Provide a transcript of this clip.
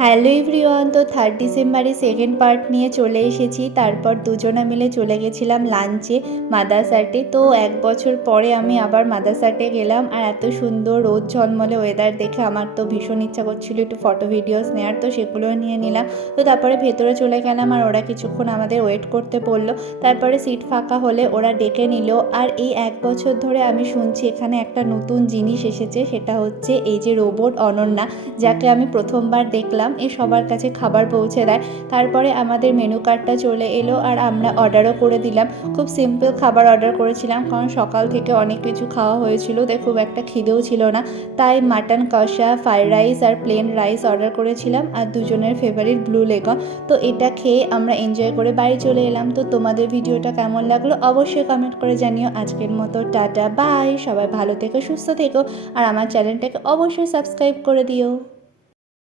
Hello everyone, তো 3rd ডিসেম্বরে second part নিয়ে চলে এসেছি। তারপর দুজনা মিলে চলে গেছিলাম লাঞ্চে মাদারসাটে। তো 1 বছর পরে আমি আবার মাদারসাটে গেলাম, আর এত সুন্দর রোদ ঝলমলে ওয়েদার দেখে আমার তো ভীষণ ইচ্ছা করছিল একটু ফটো ভিডিওস নেওয়ার, তো সেগুলো নিয়ে নিলাম। তো তারপরে ভেতরে চলে গেলাম, আর ওরা কিছুক্ষণ আমাদের ওয়েট করতে বললো। তারপরে সিট ফাঁকা হলে ওরা ডেকে নিল। আর এই 1 বছর ধরে আমি শুনছি এখানে একটা নতুন জিনিস এসেছে, সেটা হচ্ছে এই যে রোবট অনন্যা, যাকে আমি প্রথমবার দেখলাম। এ সবার কাছে খাবার পৌঁছে দেয়। তারপরে আমাদের মেনু কার্ডটা চলে এলো, আর আমরা অর্ডারও করে দিলাম। খুব সিম্পল খাবার অর্ডার করেছিলাম, কারণ সকাল থেকে অনেক কিছু খাওয়া হয়েছিল, তাই খুব একটা খিদেও ছিল না। তাই মাটন কষা, ফ্রাইড রাইস আর প্লেন রাইস অর্ডার করেছিলাম, আর দুজনের ফেভারিট ব্লু লেগন। তো এটা খেয়ে আমরা এনজয় করে বাড়ি চলে এলাম। তো তোমাদের ভিডিওটা কেমন লাগলো অবশ্যই কমেন্ট করে জানিও। আজকের মতো টাটা বাই, সবাই ভালো থেকো, সুস্থ থেকো, আর আমার চ্যানেলটাকে অবশ্যই সাবস্ক্রাইব করে দিও।